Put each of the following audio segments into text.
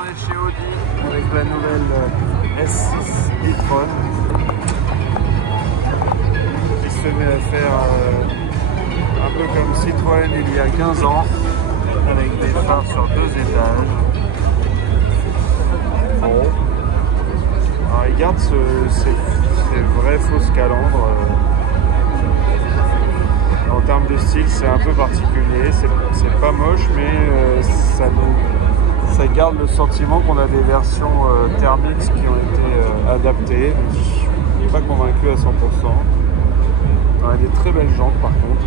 on est chez Audi avec la nouvelle S6 e-tron qui se met à faire un peu comme Citroën il y a 15 ans avec des phares sur 2 étages. Bon. Alors il garde ces vraies fausses calandres. En termes de style, c'est un peu particulier. C'est pas moche, mais ça garde le sentiment qu'on a des versions Thermix qui ont été adaptées. Je suis pas convaincu à 100%. On a des très belles jantes par contre.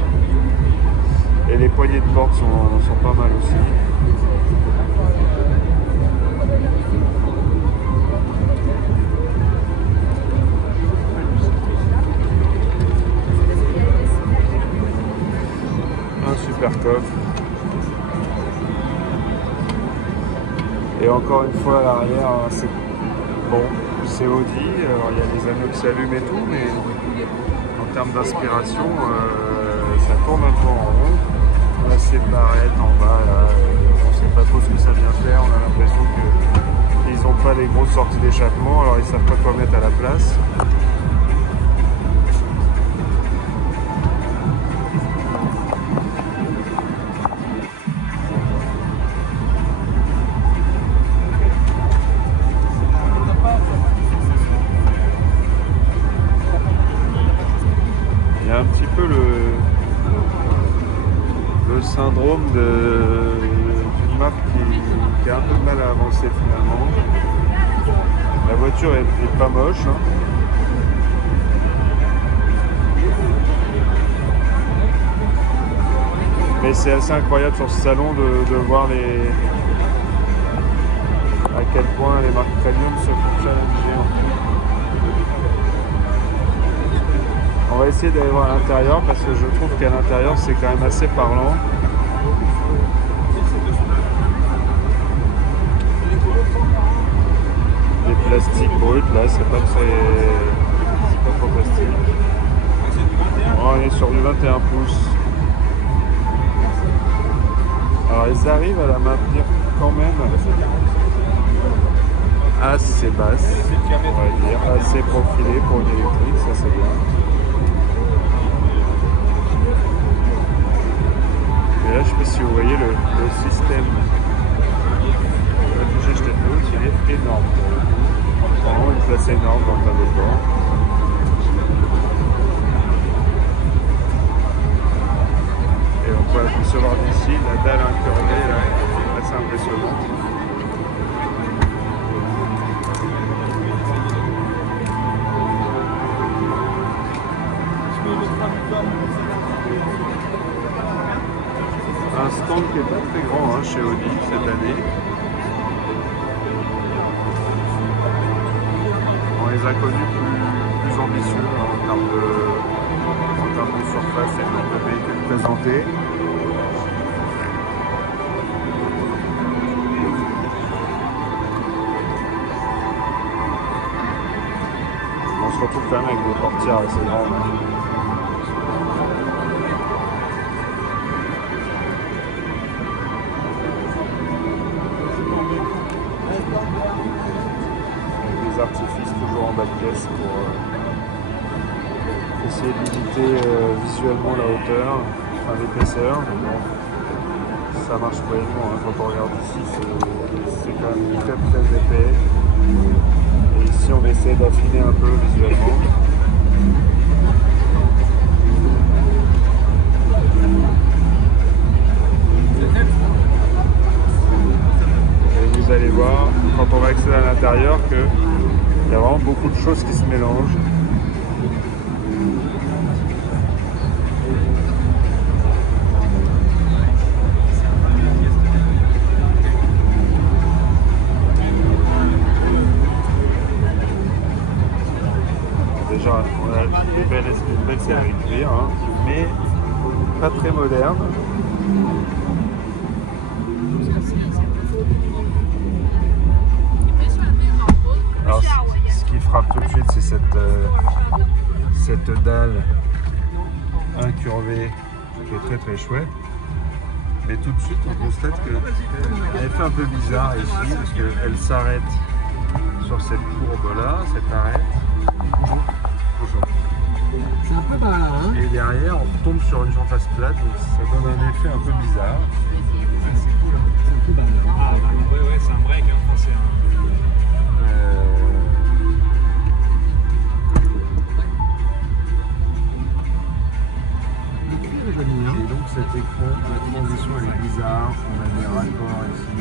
Et les poignées de porte sont pas mal aussi. Un super coffre. Et encore une fois à l'arrière, c'est bon, c'est Audi. Alors il y a les anneaux qui s'allument et tout, mais en termes d'inspiration, ça tourne un peu en rond. On a ces barrettes en bas, là, on ne sait pas trop ce que ça vient faire. On a l'impression qu'ils n'ont pas les grosses sorties d'échappement, alors ils ne savent pas quoi mettre à la place. Il y a un petit peu le syndrome d'une marque qui a un peu de mal à avancer finalement. La voiture est pas moche, hein. Mais c'est assez incroyable sur ce salon de voir à quel point les marques premium se font challenger. On va essayer d'aller voir à l'intérieur parce que je trouve qu'à l'intérieur c'est quand même assez parlant. Les plastiques bruts là, c'est pas trop plastique. On est sur du 21 pouces. Alors ils arrivent à la maintenir quand même assez basse, on va dire, assez profilée pour une électrique, ça c'est bien. Et là, je sais pas si vous voyez le système d'affichage technique, il est énorme. Vraiment une place énorme dans le tableau de bord. Et on peut apercevoir d'ici la dalle incurvée, là, assez impressionnante. Un stand qui n'est pas très grand hein, chez Audi cette année. On les a connus plus ambitieux en termes de surface et de nombre de véhicules présentés. On se retrouve quand même avec des portières assez grandes. Artifices toujours en bas de caisse pour essayer de limiter visuellement la hauteur, enfin l'épaisseur. Bon, ça marche moyennement, hein. Quand on regarde ici, c'est quand même très épais. Et ici on essaie d'affiner un peu visuellement. Et vous allez voir, quand on va accéder à l'intérieur, que il y a vraiment beaucoup de choses qui se mélangent. Déjà, on a des belles séries de cuir, hein, mais pas très modernes. Alors, ce qui frappe tout de suite, c'est cette dalle incurvée qui est très chouette. Mais tout de suite, on constate qu'elle fait un peu bizarre ici, parce qu'elle s'arrête sur cette courbe-là, cette arête. C'est un peu bas là, hein. Et derrière, on retombe sur une surface plate, donc ça donne un effet un peu bizarre. C'est un peu bas là. Ah, ouais, c'est un break, hein, c'est un... Et donc cet écran, la transition elle est bizarre, on a des raccords ici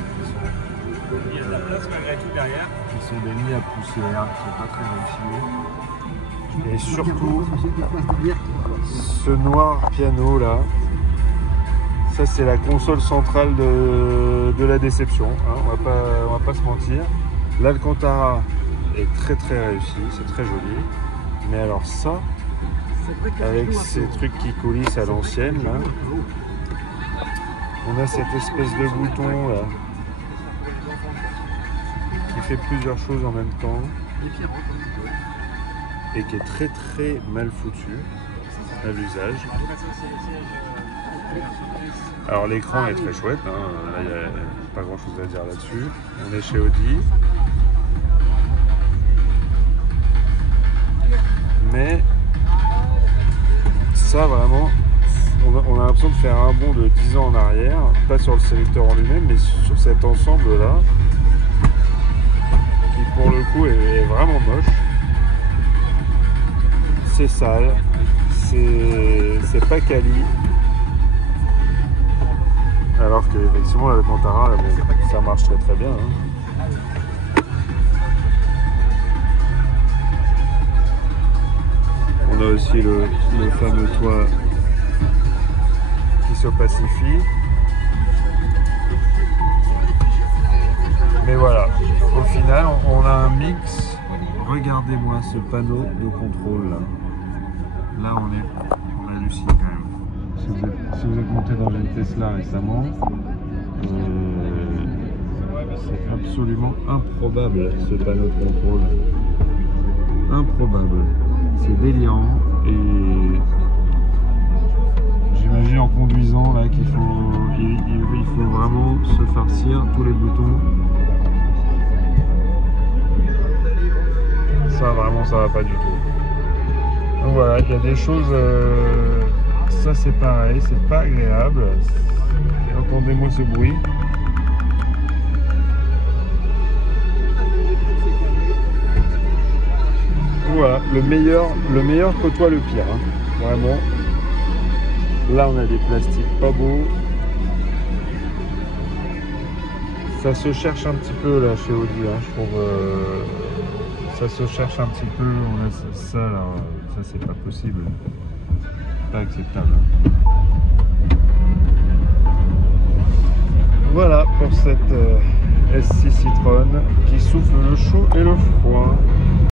Il y a de la place malgré tout derrière. qui sont des nids à poussière, qui sont pas très réussis. Et surtout, ce noir piano là, ça c'est la console centrale de la déception, hein, on va pas se mentir. L'Alcantara est très réussi, c'est très joli, mais alors ça, avec ces trucs qui coulissent à l'ancienne là, on a cette espèce de bouton là qui fait plusieurs choses en même temps et qui est très mal foutu à l'usage. Alors l'écran est très chouette, hein. Là il n'y a pas grand chose à dire là-dessus. On est chez Audi. Mais ça vraiment, on a l'impression de faire un bond de 10 ans en arrière, pas sur le sélecteur en lui-même, mais sur cet ensemble-là, qui pour le coup est vraiment moche. C'est sale, c'est pas quali. Alors qu'effectivement l'Alcantara, ça marche très bien. Hein. On a aussi le fameux toit qui s'opacifie. Mais voilà, au final, on a un mix. Regardez-moi ce panneau de contrôle là. Là, on hallucine quand même. Si vous êtes monté dans une Tesla récemment, c'est absolument improbable ce panneau de contrôle. Improbable. C'est délirant et j'imagine en conduisant là qu'il faut vraiment se farcir tous les boutons. Ça vraiment ça va pas du tout. Donc voilà, il y a des choses, ça c'est pareil, c'est pas agréable. Entendez-moi ce bruit. Voilà, le meilleur côtoie le pire, hein. Vraiment. Là on a des plastiques pas beaux. Ça se cherche un petit peu là chez Audi, hein, je trouve. Ça se cherche un petit peu. On a ça là, ça c'est pas possible. Pas acceptable. Voilà pour cette S6 Citroën qui souffle le chaud et le froid.